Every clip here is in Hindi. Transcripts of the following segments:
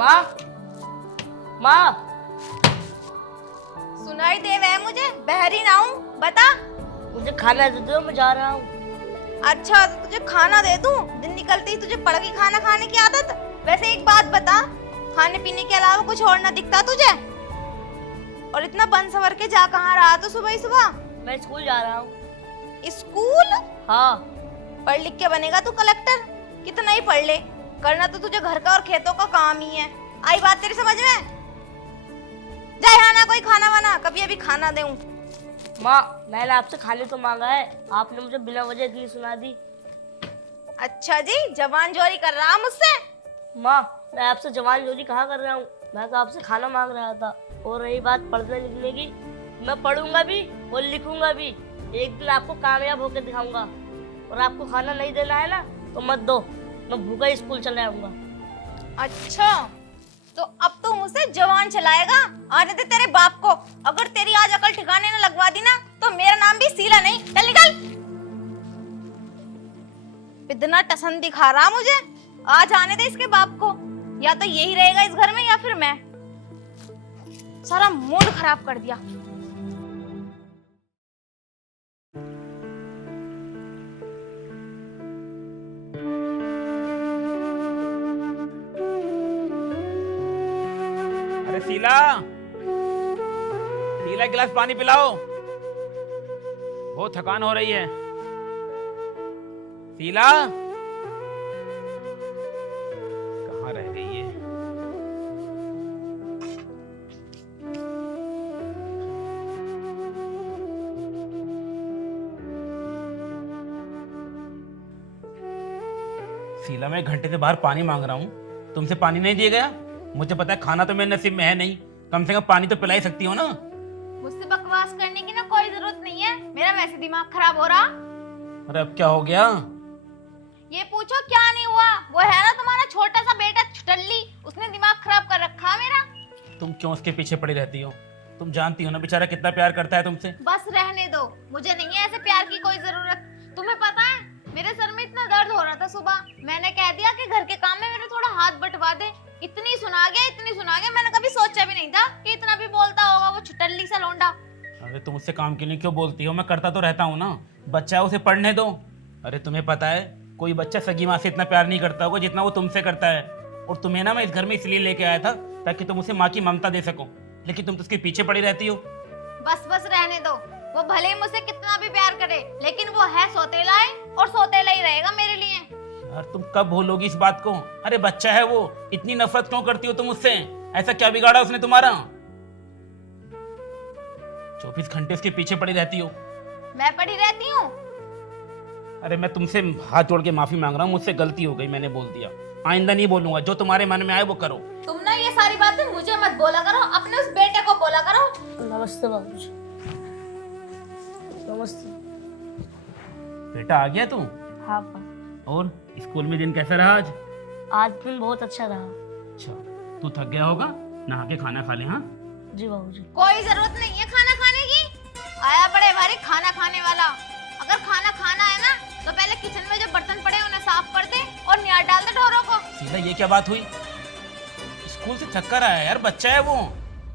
माँ, माँ। सुनाई दे वह मुझे, बहरी ना हूँ, बता। मुझे खाना दे दो, मैं जा रहा हूँ। अच्छा तो तुझे खाना दे दूँ? दिन निकलते ही तुझे पड़ गई खाना खाने की आदत। वैसे एक बात बता, खाने पीने के अलावा कुछ और ना दिखता तुझे? और इतना बन सवर के जा कहाँ रहा तू सुबह ही सुबह? मैं स्कूल जा रहा हूँ। स्कूल? हाँ। पढ़ लिख के बनेगा तू कलेक्टर? कितना ही पढ़ ले, करना तो तुझे घर का और खेतों का काम ही है। आई बात तेरी समझ में? जा यहाँ ना कोई खाना वाना, कभी अभी खाना दूं। माँ, मैंने आपसे खाने तो मांगा है, आपने मुझे बिना वजह की सुना दी। अच्छा जी, जवान जोरी कर रहा मुझसे? माँ, मैं आपसे जवान जोरी कहाँ कर रहा हूँ, मैं तो आपसे खाना मांग रहा था। और रही बात पढ़ने लिखने की, मैं पढ़ूंगा भी और लिखूंगा भी। एक दिन आपको कामयाब होकर दिखाऊंगा। और आपको खाना नहीं देना है ना तो मत दो, मैं भूखा ही स्कूल चला आऊंगा। अच्छा तो अब तो मुझसे जवान चलाएगा? आने दे तेरे बाप को। अगर तेरी आज अकल ठिकाने न लगवा दी ना तो मेरा नाम भी सीला नहीं। चल निकल। इतना टसन दिखा रहा मुझे, आज आने दे इसके बाप को। या तो यही रहेगा इस घर में या फिर मैं। सारा मूड खराब कर दिया। अरे शीला, शीला एक गिलास पानी पिलाओ, बहुत थकान हो रही है। शीला कहाँ रह गई है? शीला, मैं 1 घंटे से बाहर पानी मांग रहा हूँ, तुमसे पानी नहीं दिया गया? मुझे पता है खाना तो मेरे नसीब में है नहीं, कम से कम पानी तो पिला ही सकती हो ना। मुझसे बकवास करने की ना कोई जरूरत नहीं है, मेरा वैसे दिमाग खराब हो रहा। अरे अब क्या हो गया? ये पूछो क्या नहीं हुआ। वो है ना तुम्हारा छोटा सा बेटा छुटल्ली, उसने दिमाग खराब कर रखा मेरा। तुम क्यों उसके पीछे पड़ी रहती हो? तुम जानती हो ना बेचारा कितना प्यार करता है तुमसे। बस रहने दो, मुझे नहीं है ऐसे प्यार की कोई जरूरत। तुम्हें पता है मेरे सर में इतना दर्द हो रहा था सुबह, मैंने कह दिया कि घर के काम में मेरे थोड़ा हाथ बंटवा दे। इतनी सुना गया, मैंने कभी सोचा भी नहीं था कि इतना भी बोलता होगा वो छुटल्ली सा लौंडा। अरे तुम उससे काम के लिए क्यों बोलती हो? मैं करता तो रहता हूँ ना, बच्चा है उसे पढ़ने दो। अरे तुम्हें पता है कोई बच्चा सगी माँ से इतना प्यार नहीं करता होगा जितना वो तुमसे करता है। और तुम्हें ना मैं इस घर में इसलिए लेके आया था ताकि तुम उसे माँ की ममता दे सको, लेकिन तुम तो उसके पीछे पड़ी रहती हो। बस बस रहने दो, वो भले ही मुझसे कितना भी प्यार करे लेकिन वो है सौतेला है और सौतेला ही रहेगा मेरे लिए। यार तुम कब भूलोगी इस बात को? अरे बच्चा है वो, इतनी नफरत क्यों करती हो तुम उससे? ऐसा क्या बिगाड़ा उसने तुम्हारा? 24 घंटे उसके पीछे पड़ी रहती हो। मैं पड़ी रहती हूँ? अरे मैं तुमसे हाथ जोड़ के माफी मांग रहा हूँ, मुझसे गलती हो गई, मैंने बोल दिया। आइंदा नहीं बोलूंगा, जो तुम्हारे मन में आए वो करो। तुम ना ये सारी बातें मुझे मत बोला करो, अपने उस बेटे को बोला करो। नमस्ते बाबूजी। नमस्ते। बेटा आ गया तू? हाँ पा। और स्कूल में दिन कैसा रहा आज? आज दिन बहुत अच्छा रहा। अच्छा, तू थक गया होगा, नहा के खाना खा ले। हाँ जी बाबूजी। कोई जरूरत नहीं है खाना खाने की, आया बड़े भारी खाना खाने वाला। अगर खाना खाना है ना तो पहले किचन में जो बर्तन पड़े उन्हें साफ कर दे और नियार डाल दे ढोरों को। सीधा ये क्या बात हुई? स्कूल से थक कर आया है यार, बच्चा है वो,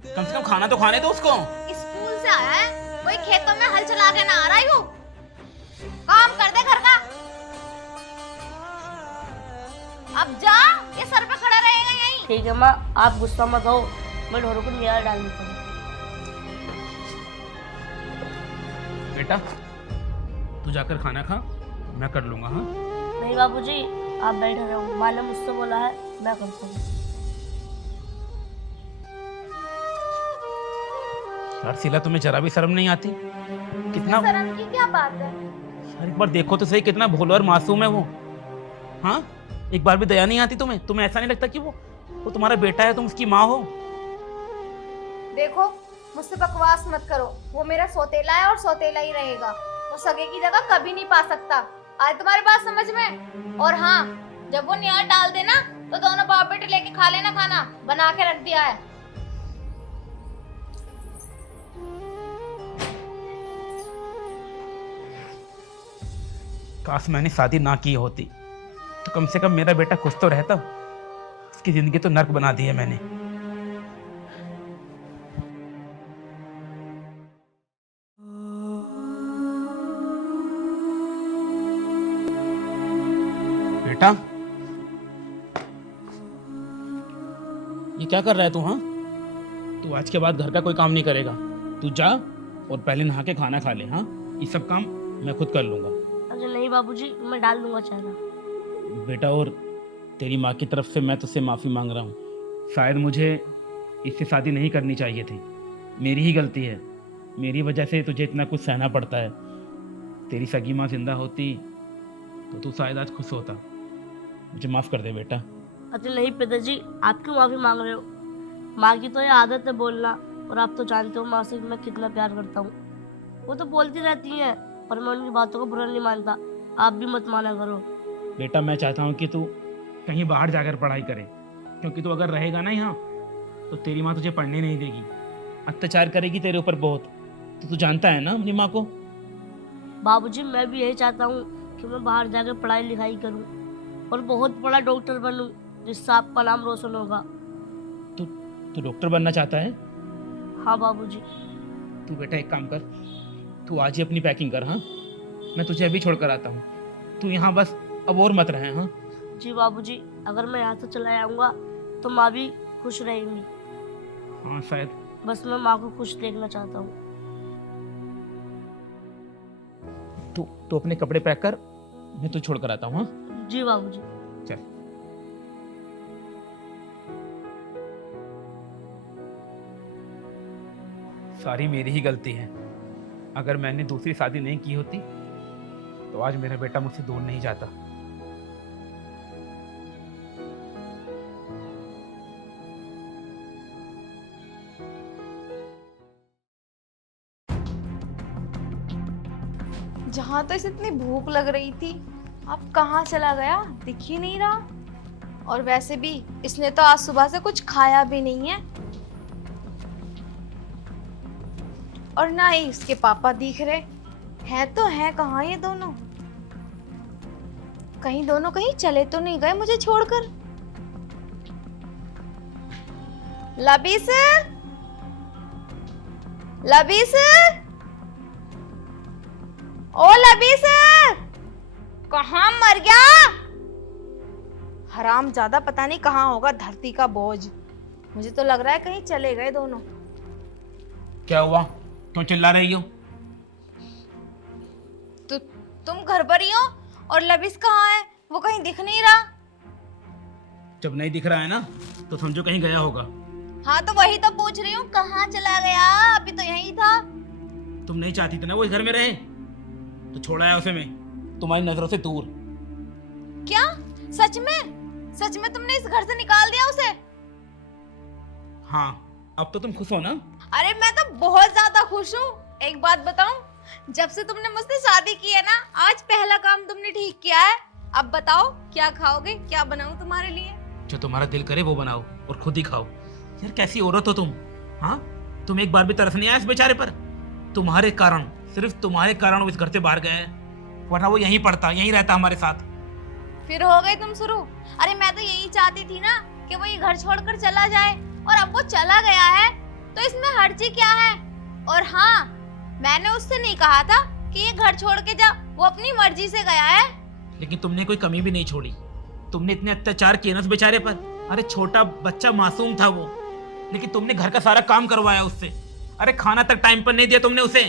कम से कम खाना तो खाने दो उसको। स्कूल से आया है, कोई खेतों में हल चला के ना आ रहा हूँ। काम कर दे घर का। अब जा, ये सर पे खड़ा रहेगा यहीं। ठीक है माँ, आप गुस्सा मत हो, मैं ढोरों को नियार डाल देता हूँ। बेटा तू जाकर खाना खा, मैं कर लूंगा। हाँ नहीं बाबूजी, आप बैठे रहो, माँ ने मुझसे बोला है, मैं करता हूँ। यार शीला, तुम्हें जरा भी शर्म नहीं आती? कितना शर्म की क्या बात है? यार एक बार देखो तो सही, कितना भोला और मासूम है वो। हाँ, एक बार भी दया नहीं आती तुम्हें? तुम्हें ऐसा नहीं लगता कि वो तुम्हारा बेटा है, तुम उसकी माँ हो? देखो मुझसे बकवास मत करो, वो मेरा सौतेला है और सौतेला ही रहेगा। वो सगे की जगह कभी नहीं पा सकता। आए तुम्हारी बात समझ में? और हाँ, जब वो नियार डाल देना तो दोनों बाप बेटे लेके खा लेना, खाना बना के रख दिया है। काश मैंने शादी ना की होती तो कम से कम मेरा बेटा खुश तो रहता। उसकी जिंदगी तो नर्क बना दी है मैंने। बेटा ये क्या कर रहा है तू? हाँ, तू आज के बाद घर का कोई काम नहीं करेगा। तू जा और पहले नहा के खाना खा ले। हाँ, ये सब काम मैं खुद कर लूंगा। अरे नहीं बाबूजी, मैं डाल दूंगा चाइना। बेटा, और तेरी माँ की तरफ से मैं तुझसे माफ़ी मांग रहा हूँ। शायद मुझे इससे शादी नहीं करनी चाहिए थी। मेरी ही गलती है। मेरी वजह से तुझे इतना कुछ सहना पड़ता है। तेरी सगी माँ जिंदा होती तो तू शायद आज खुश होता। मुझे माफ़ कर दे बेटा। अरे नहीं पिताजी, आप क्यों माफी मांग रहे हो? माँ की तो ये आदत है बोलना, और आप तो जानते हो माँ से मैं कितना प्यार करता हूँ। वो तो बोलती रहती है पर मैं उनकी बातों को बुरा नहीं मानता। आप भी मत माना करो। बेटा, मैं चाहता हूँ कि तू कहीं बाहर जाकर पढ़ाई करे, क्योंकि तू अगर रहेगा ना यहाँ तो तेरी माँ तुझे पढ़ने नहीं देगी, अत्याचार करेगी तेरे ऊपर बहुत। तो तू जानता है ना अपनी माँ को। बाबूजी, मैं भी यही चाहता हूँ कि मैं बाहर जाकर पढ़ाई लिखाई करूँ और बहुत बड़ा डॉक्टर बनूँ, जिससे आपका नाम रोशन होगा। तू तू डॉक्टर बनना चाहता है? हाँ बाबूजी। तू बेटा एक काम कर, तू आज ही अपनी पैकिंग कर। हाँ, मैं तुझे अभी छोड़ कर आता हूँ। तू यहाँ बस अब और मत रहे। हाँ जी बाबूजी, अगर मैं यहाँ से चला आऊँगा तो माँ भी खुश रहेंगी। हाँ शायद। बस मैं माँ को खुश देखना चाहता हूँ। तू अपने कपड़े पैक कर, मैं तुझे छोड़ कर आता हूँ। हाँ जी बाबूजी। चल। सारी मेरी ही गलती है। अगर मैंने दूसरी शादी नहीं की होती तो आज मेरा बेटा मुझसे दूर नहीं जाता। जहाँ तो इसे इतनी भूख लग रही थी, अब कहाँ चला गया, दिख ही नहीं रहा। और वैसे भी इसने तो आज सुबह से कुछ खाया भी नहीं है, और ना ही इसके पापा दिख रहे हैं। तो हैं कहाँ ये दोनों? कहीं चले तो नहीं गए मुझे छोड़कर? लबीस, लबीस, ओ लबीस, कहाँ मर गया? हराम ज्यादा पता नहीं कहाँ होगा, धरती का बोझ। मुझे तो लग रहा है कहीं चले गए दोनों। क्या हुआ? क्यों चिल्ला रही हो? तुम घर पर ही हो, और लबीस कहाँ है? वो कहीं दिख नहीं रहा। जब नहीं दिख रहा है ना तो समझो कहीं गया होगा। हाँ तो वही तो पूछ रही हूँ, कहाँ चला गया? अभी तो यही था। तुम नहीं चाहती थी ना वो इस घर में रहे, तो छोड़ा है उसे मैं तुम्हारी नजरों से दूर। क्या सच में तुमने इस घर से निकाल दिया उसे? हाँ, अब तो तुम खुश हो ना? अरे मैं तो बहुत ज्यादा खुश हूँ। एक बात बताऊं, जब से तुमने मुझसे शादी की है ना, आज पहला काम तुमने ठीक किया है। अब बताओ क्या खाओगे, क्या बनाऊं तुम्हारे लिए? जो तुम्हारा दिल करे वो बनाओ और खुद ही खाओ। यार कैसी औरत हो तुम। हाँ, तुम एक बार भी तरस नहीं आया इस बेचारे पर? तुम्हारे कारण, सिर्फ तुम्हारे कारण वो इस घर से बाहर गया है, वरना वो यहीं पड़ता, यहीं रहता हमारे साथ। फिर हो गए तुम शुरू। अरे मैं तो यही चाहती थी ना कि वो ये घर छोड़कर चला जाए, और अब वो चला गया है तो इसमें हर्जी क्या है? और हाँ, मैंने उससे नहीं कहा था कि ये घर छोड़ के जा, वो अपनी मर्जी से गया है। लेकिन तुमने कोई कमी भी नहीं छोड़ी। तुमने इतने अत्याचार किए ना उस बेचारे पर। अरे छोटा बच्चा मासूम था वो, लेकिन तुमने घर का सारा काम करवाया उससे। अरे खाना तक टाइम पर नहीं दिया तुमने उसे।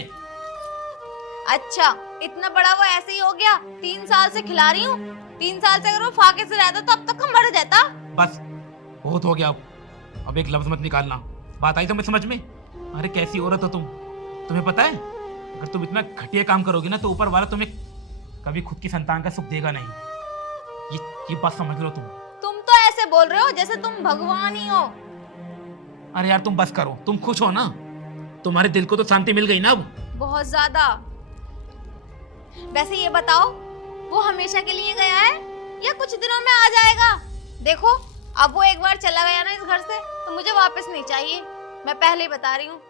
अच्छा, इतना बड़ा वो ऐसे ही हो गया? 3 साल से खिला रही हूँ। 3 साल से अगर वो फाके से रहता तो अब तक का मर जाता। बस बहुत हो गया। अब एक लफ्ज मत निकालना। बात आई समझ में? अरे कैसी औरत हो तुम। तुम्हें पता है, अगर तुम इतना घटिया काम करोगे ना तो ऊपर वाला तुम्हें कभी खुद की संतान का सुख देगा नहीं। ये बात समझ लो तुम तो ऐसे बोल रहे हो जैसे तुम भगवान ही हो। अरे यार तुम बस करो, तुम खुश हो ना? तुम्हारे दिल को तो शांति मिल गई ना अब? बहुत ज्यादा। वैसे ये बताओ, वो हमेशा के लिए गया है या कुछ दिनों में आ जाएगा? देखो, अब वो एक बार चला गया ना इस घर से तो मुझे वापस नहीं चाहिए। मैं पहले ही बता रही हूँ।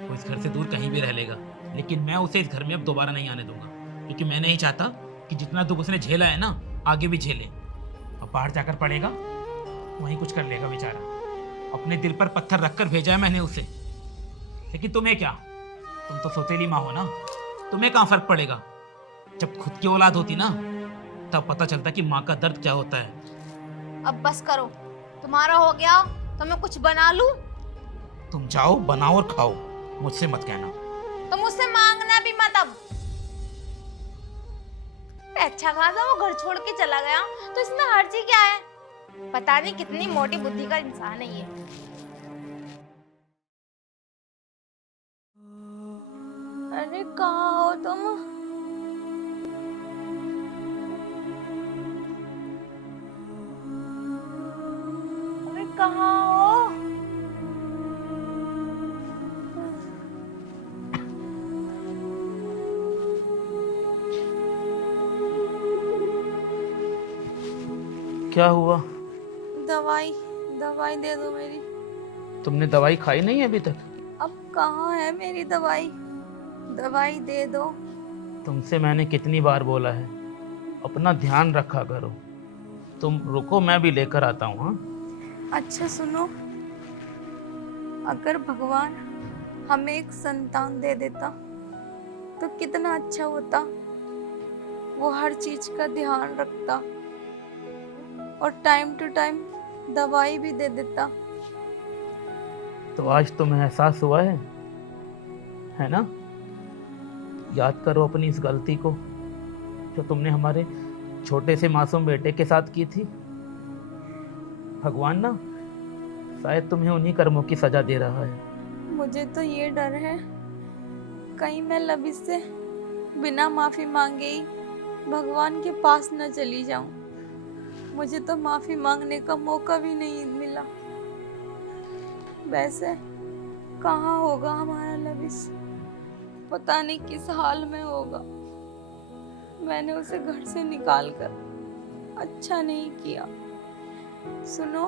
वो इस घर से दूर कहीं भी रह लेगा, लेकिन मैं उसे इस घर में अब दोबारा नहीं आने दूंगा, क्योंकि मैं नहीं चाहता कि जितना दुख उसने झेला है ना आगे भी झेले। अब बाहर जाकर पड़ेगा, वहीं कुछ कर लेगा बेचारा। अपने दिल पर पत्थर रखकर भेजा है मैंने उसे। लेकिन तुम्हें क्या, तुम तो सौतेली माँ हो ना, तुम्हें कहाँ फर्क पड़ेगा। जब खुद की औलाद होती ना तब पता चलता कि माँ का दर्द क्या होता है। अब बस करो, तुम्हारा हो गया तो मैं कुछ बना लूं। तुम जाओ बनाओ और खाओ, मुझसे मत कहना। तो मुझसे मांगना भी मत अब। अच्छा खासा वो घर छोड़ के चला गया तो इसमें हर्जी क्या है? पता नहीं कितनी मोटी बुद्धि का इंसान है ये। अरे कहाँ हो तुम? अरे कहाँ हो? क्या हुआ? दवाई दवाई दे दो मेरी। तुमने दवाई खाई नहीं अभी तक? अब कहाँ है मेरी दवाई? दवाई दे दो। तुमसे मैंने कितनी बार बोला है अपना ध्यान रखा करो। तुम रुको, मैं भी लेकर आता हूँ। हाँ अच्छा सुनो, अगर भगवान हमें एक संतान दे देता तो कितना अच्छा होता। वो हर चीज का ध्यान रखता और टाइम टू टाइम दवाई भी दे देता। तो आज तुम्हें एहसास हुआ है ना? याद करो अपनी इस गलती को जो तुमने हमारे छोटे से मासूम बेटे के साथ की थी। भगवान ना शायद तुम्हें उन्हीं कर्मों की सजा दे रहा है। मुझे तो ये डर है कहीं मैं लबी से बिना माफी मांगे ही भगवान के पास न चली जाऊं। मुझे तो माफी मांगने का मौका भी नहीं मिला। वैसे कहाँ होगा हमारा लबिस? पता नहीं किस हाल में होगा। मैंने उसे घर से निकाल कर अच्छा नहीं किया। सुनो,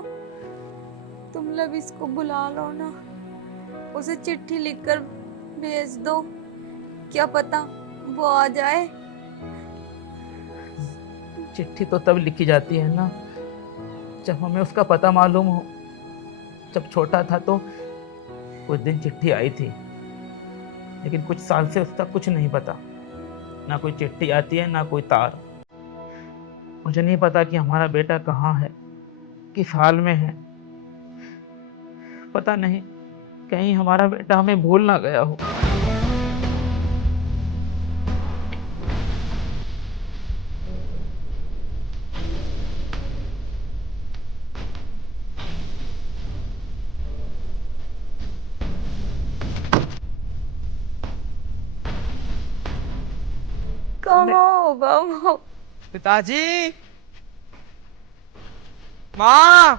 तुम लबिस को बुला लो ना, उसे चिट्ठी लिखकर भेज दो, क्या पता वो आ जाए। चिट्ठी तो तब लिखी जाती है ना जब हमें उसका पता मालूम हो। जब छोटा था तो कुछ दिन चिट्ठी आई थी, लेकिन कुछ साल से उसका कुछ नहीं पता। ना कोई चिट्ठी आती है ना कोई तार। मुझे नहीं पता कि हमारा बेटा कहाँ है, किस हाल में है। पता नहीं कहीं हमारा बेटा हमें भूल ना गया हो। कहाँ होगा वो? पिताजी, माँ,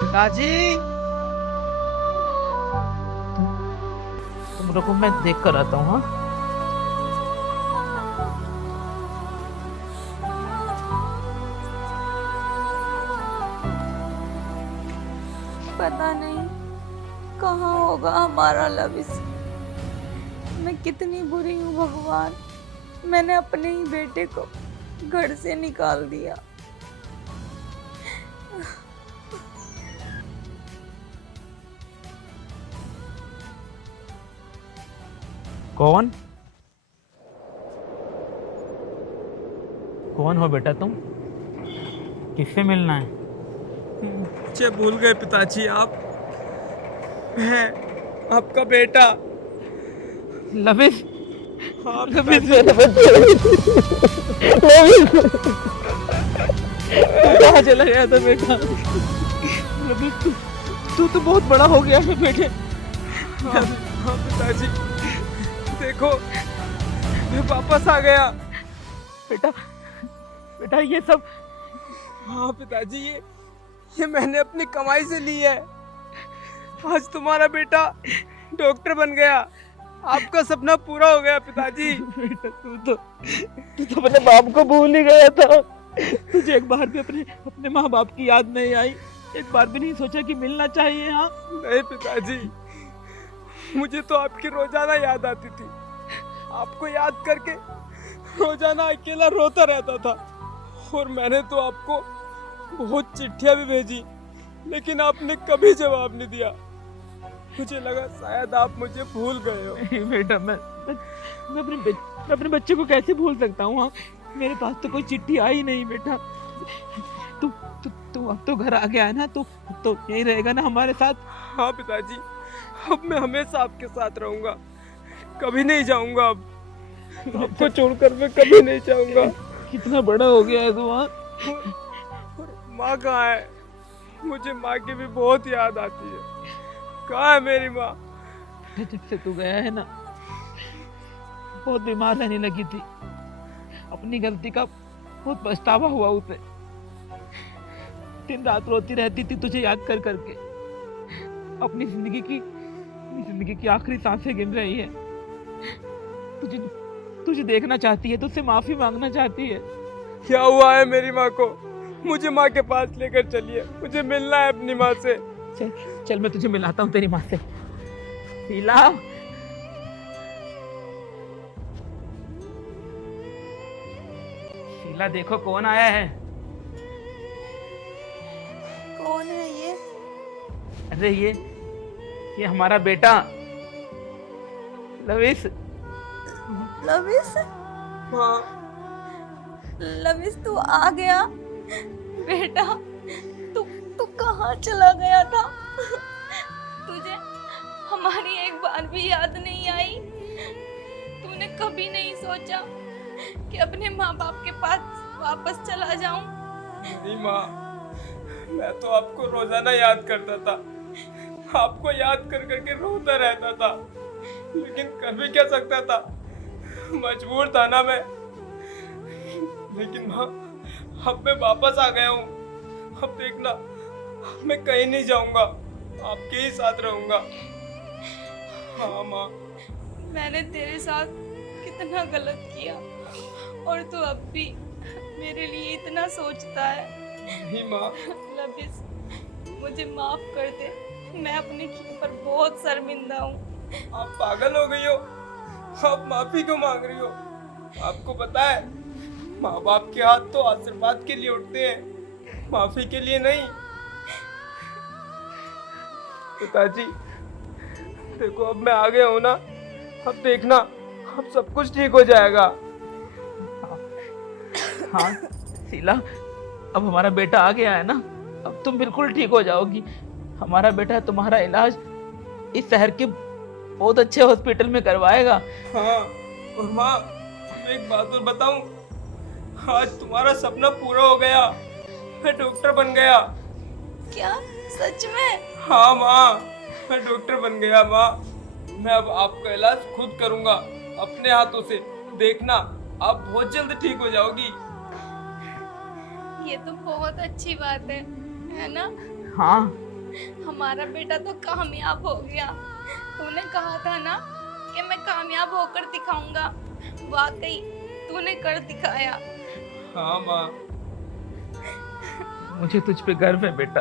पिताजी। तुम रुको, मैं देख कर आता हूँ। हाँ पता नहीं कहाँ होगा हमारा लबिस। मैं कितनी बुरी हूँ भगवान, मैंने अपने ही बेटे को घर से निकाल दिया। कौन कौन हो बेटा तुम? किससे मिलना है? मुझे भूल गए पिताजी आप? मैं आपका बेटा। लबिस, हाँ लबिस पिताजी। मेरे बच्चे। लबिस कहाँ चला गया था बेटा? लबिस तू तो बहुत बड़ा हो गया है बेटे। हाँ, हाँ पिताजी, देखो मैं वापस आ गया। बेटा बेटा ये सब? हाँ पिताजी, ये मैंने अपनी कमाई से ली है। आज तुम्हारा बेटा डॉक्टर बन गया, आपका सपना पूरा हो गया पिताजी। बेटा तू तो अपने बाप को भूल ही गया था। तुझे एक बार भी अपने माँ बाप की याद नहीं आई? एक बार भी नहीं सोचा कि मिलना चाहिए? हाँ नहीं पिताजी, मुझे तो आपकी रोजाना याद आती थी। आपको याद करके रोजाना अकेला रोता रहता था। और मैंने तो आपको बहुत चिट्ठियां भी भेजी, लेकिन आपने कभी जवाब नहीं दिया। मुझे लगा शायद आप मुझे भूल गए हो। बेटा मैं अपने बच्चे को कैसे भूल सकता हूँ? हाँ, मेरे पास तो कोई चिट्ठी आई नहीं बेटा। तू अब तो घर आ गया है ना, तो यही रहेगा ना हमारे साथ? हाँ पिताजी, अब मैं हमेशा आपके साथ रहूंगा, कभी नहीं जाऊंगा। अब आपको छोड़कर मैं कभी नहीं जाऊंगा। कितना बड़ा हो गया है तू। हाँ, और माँ कहाँ है? मुझे माँ की भी बहुत याद आती है। कहाँ है मेरी माँ? जब से तू गया है ना, बहुत बीमार रहने लगी थी। अपनी गलती का बहुत पछतावा हुआ उसे। दिन रात रोती रहती थी तुझे याद कर करके। अपनी जिंदगी की आखिरी सांसें गिन रही है। तुझे देखना चाहती है, तुझसे माफी मांगना चाहती है। क्या हुआ है मेरी माँ को? मुझे माँ के पास लेकर चलिए, मुझे मिलना है अपनी माँ से। चल मैं तुझे मिलाता हूँ तेरी माँ से। शीला, शीला देखो कौन आया है। कौन है ये? अरे ये हमारा बेटा लविश। लविश? माँ, लविश तू आ गया बेटा। तू कहाँ चला गया था? तुझे हमारी एक बार भी याद नहीं आई? तूने कभी नहीं सोचा कि अपने माँ बाप के पास वापस चला जाऊं? नहीं माँ, मैं तो आपको रोजाना याद करता था, आपको याद कर करके रोता रहता था, लेकिन कर भी क्या सकता था, मजबूर था ना मैं। लेकिन माँ, अब मैं वापस आ गया हूँ। अब देखना, मैं कहीं नहीं जाऊंगा, आपके ही साथ रहूंगा। हाँ माँ। मैंने तेरे साथ कितना गलत किया, और तू अब भी मेरे लिए इतना सोचता है। नहीं माँ। लविश, मुझे माफ कर दे, मैं अपने की पर बहुत शर्मिंदा हूँ। आप पागल हो गई हो? आप माफी क्यों मांग रही हो? आपको पता है, माँ बाप के हाथ तो आशीर्वाद के लिए उठते हैं, माफी के लिए नहीं। पिताजी देखो, अब मैं आ गया हूँ ना, अब देखना, अब सब कुछ ठीक हो जाएगा। हाँ शीला, अब हमारा बेटा आ गया है ना, अब तुम बिल्कुल ठीक हो जाओगी। हमारा बेटा तुम्हारा इलाज इस शहर के बहुत अच्छे हॉस्पिटल में करवाएगा। हाँ, और माँ, मैं एक बात और बताऊं, आज तुम्हारा सपना पूरा हो गया, मैं डॉक्टर बन गया। क्या? सच में? हाँ माँ, मैं डॉक्टर बन गया माँ। मैं अब आपका इलाज खुद करूँगा अपने हाथों से, देखना आप बहुत जल्द ठीक हो जाओगी। ये तो बहुत अच्छी बात है ना? हाँ, हमारा बेटा तो कामयाब हो गया। तूने कहा था ना कि मैं कामयाब होकर दिखाऊंगा, वाकई तूने कर दिखाया। हाँ माँ। मुझे तुझ पे गर्व है बेटा।